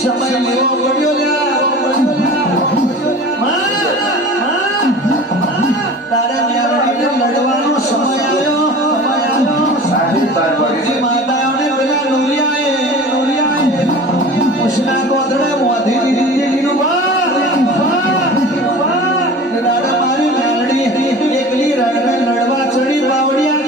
સમય લેવો પડ્યો તારે મેળવીને લડવાનો સમય આવ્યો માતાઓને પેલા લોરિયાએ ઉસના ગોદડે મોધી દીધી મારી મેળડી એકલી રણને લડવા ચડી બાવડિયા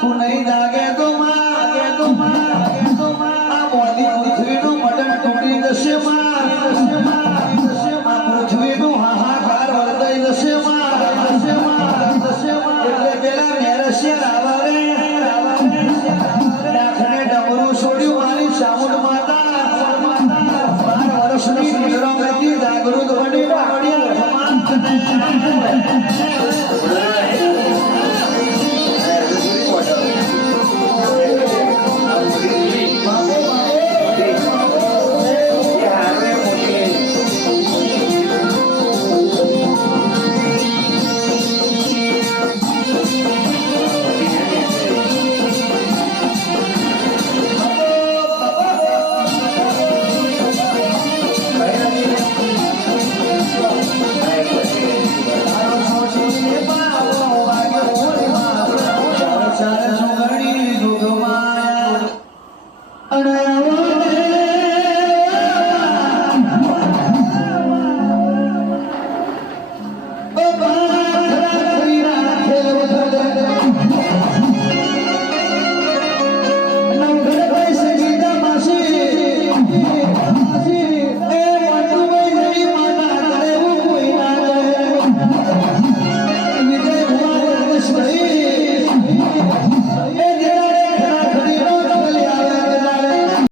તું નહીં જાગે તો આ મોદી પૃથ્વીનું મટન તૂટી જશે આ પૃથ્વીનું હાહાકાર વર્તાઈ જશે એટલે પેલા મેરસિયા રાખને ડમરું છોડ્યું મારી ચામુંડ માતા 12 વર્ષની નિદ્રામાંથી જાગૃત બની અને